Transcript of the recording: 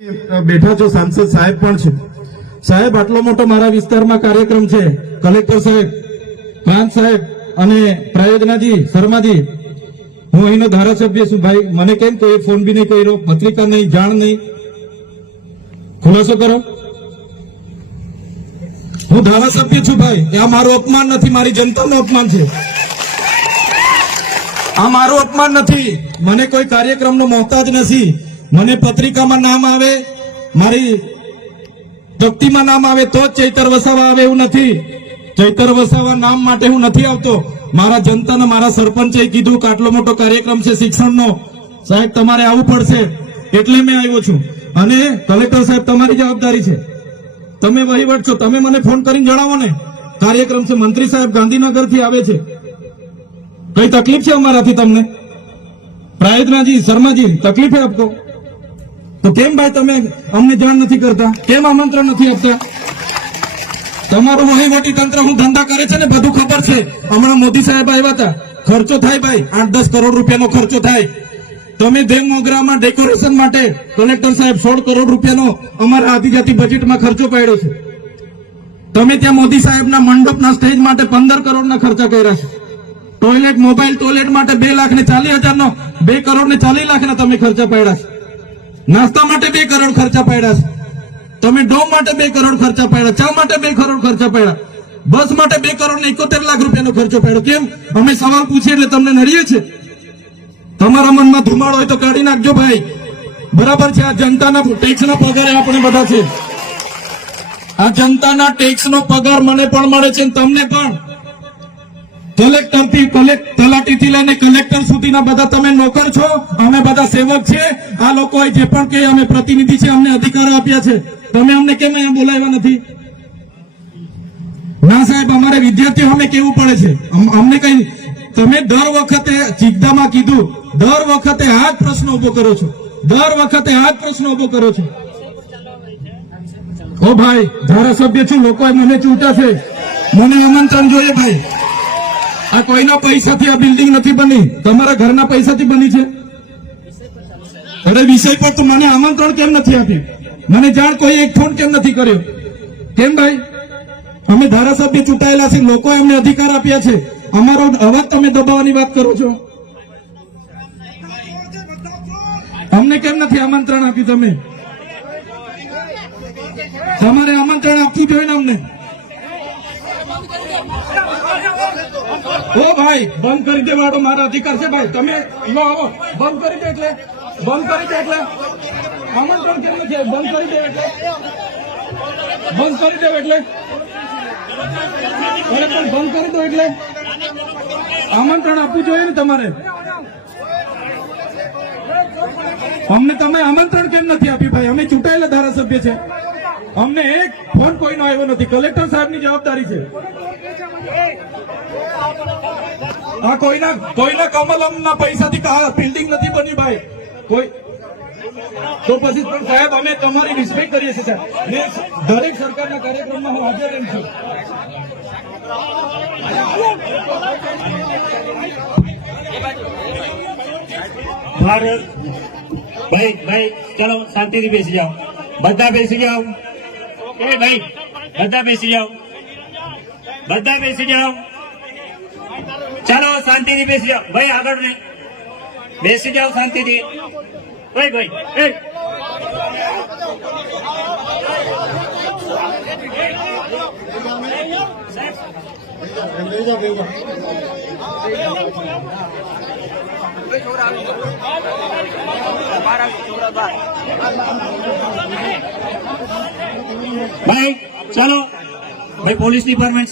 બેઠા છો સાંસદ સાહેબ પણ છે સાહેબ આટલો મોટો મારા વિસ્તારમાં કાર્યક્રમ છે કલેક્ટર સાહેબ પ્રાંત સાહેબ અને પ્રયોજનાજી શર્માજી હું અહીંનો ધારાસભ્ય છું ભાઈ મને કેમ કોઈ ફોન બી નહીં કર્યો પત્રિકા નહીં જાણ નહીં ખુલાસો કરો હું ધારાસભ્ય છું ભાઈ આ મારું અપમાન નથી મારી જનતાનું અપમાન છે આ મારું અપમાન નથી મને કોઈ કાર્યક્રમનો મોહતાજ નથી મને પત્રિકામાં નામ આવે મારી તકતીમાં નામ આવે તો જ ચૈતર વસાવા આવે એવું નથી ચૈતર વસાવા નામ માટે હું નથી આવતો મારા જનતાને મારા સરપંચે કીધું કે આટલો મોટો કાર્યક્રમ છે શિક્ષણનો સાહેબ તમારે આવવું પડશે એટલે મેં આવ્યો છું અને કલેક્ટર સાહેબ તમારી જવાબદારી છે તમે વહીવટ છો તમે મને ફોન કરીને જણાવો ને કાર્યક્રમ છે મંત્રી સાહેબ ગાંધીનગરથી આવે છે કઈ તકલીફ છે અમારાથી તમને પ્રાયોજનાજી શર્માજી તકલીફ है आपको તો કેમ ભાઈ તમે અમને જાણ નથી કરતા કેમ આમંત્રણ નથી આપતા તમારું વહીવટી તંત્ર હું ધંધા કરે છે ને બધું ખબર છે હમણાં મોદી સાહેબ આવ્યા હતા ખર્ચો થાય ભાઈ 8-10 કરોડ રૂપિયાનો ખર્ચો થાય તમે દેવ મોગરામાં ડેકોરેશન માટે કલેક્ટર સાહેબ 16 કરોડ રૂપિયાનો અમારા આદિજાતિ બજેટમાં ખર્ચો પાડ્યો છે તમે ત્યાં મોદી સાહેબના મંડપના સ્ટેજ માટે 15 કરોડના ખર્ચા કર્યા છે ટોયલેટ મોબાઈલ ટોયલેટ માટે 2,40,000 નો 2 કરોડ ને 40 લાખના તમે ખર્ચા પાડ્યા છે નાસ્તા માટે 2 કરોડ ખર્ચા પાડ્યા છે તમે ડોમ માટે 2 કરોડ ખર્ચા પાડ્યા ચા માટે 2 કરોડ ખર્ચા પાડ્યા બસ માટે 2 કરોડ ને 71 લાખ રૂપિયાનો ખર્ચો પાડ્યો કેમ અમે સવાલ પૂછીએ એટલે તમને નડીએ છે તમારા મનમાં ધુમાડો હોય તો કાઢી નાખજો ભાઈ બરાબર છે આ જનતાના ટેક્સના પગારે આપણે બધા છે આ જનતાના ટેક્સનો પગાર મને પણ મળે છે તમને પણ કલેક્ટરથી તલાટીથી લઈને કલેક્ટર સુધીના બધા તમે નોકર છો અમે બધા સેવક છે આ લોકોએ જે પણ કે અમે પ્રતિનિધિ છે અમને અધિકારો આપ્યા છે તમે અમને કેમ અહીંયા બોલાવ્યા નથી ના સાહેબ અમારે વિદ્યાર્થીઓ અમે કેવું પડે છે અમને કઈ તમે દર વખતે ચિકદામાં કીધું દર વખતે આ જ પ્રશ્ન ઉભો કરો છો દર વખતે આ જ પ્રશ્ન ઉભો કરો છો ઓ ભાઈ ધારાસભ્ય છું લોકોએ મને ચૂંટ્યા છે મને આમંત્રણ જોઈએ ભાઈ આ કોઈના પૈસાથી આ બિલ્ડિંગ નથી બની તમારા ઘરના પૈસાથી બની છે અરે વિષય પર તો મને આમંત્રણ કેમ નથી આપ્યું મને જાણ કોઈ એક ફોન કેમ નથી કર્યો કેમ ભાઈ અમે ધારાસભ્ય ચૂંટાયેલા છે લોકોએ અમને અધિકાર આપ્યા છે અમારો અવાજ તમે દબાવવાની વાત કરો છો અમને કેમ નથી આમંત્રણ આપ્યું તમે તમારે આમંત્રણ આપવું જોઈએ ને અમને ઓ ભાઈ બંધ કરી દેવાડો મારા અધિકાર છે ભાઈ તમે લો આવો બંધ કરી દે એટલે આમંત્રણ કેમ નથી બંધ કરી દે એટલે બંધ કરી દે એટલે બંધ કરી દો એટલે આમંત્રણ આપવું જોઈએ ને તમારે અમને તમે આમંત્રણ કેમ નથી આપ્યું ભાઈ અમે ચૂંટાયેલા ધારાસભ્ય છે અમને એક ફોન કોઈનો આવ્યો નથી કલેક્ટર સાહેબની જવાબદારી છે આ કોઈના કમલમના પૈસાથી બિલ્ડિંગ નથી બની ભાઈ કોઈ તો પછી પણ સાહેબ અમે તમારી રિસ્પેક્ટ કરીએ છીએ સાહેબ દરેક સરકારના કાર્યક્રમમાં હું હાજર રહું છું ભાઈ ચલો શાંતિથી બેસી જાઓ બધા બેસી જાઓ એ ભાઈ બધા બેસી જાઓ ચાલો શાંતિથી બેસી જાઓ ભાઈ આગળ નહીં બેસી જાઓ શાંતિથી ભાઈ ભાઈ ચાલો ભાઈ પોલીસ ડિપાર્ટમેન્ટ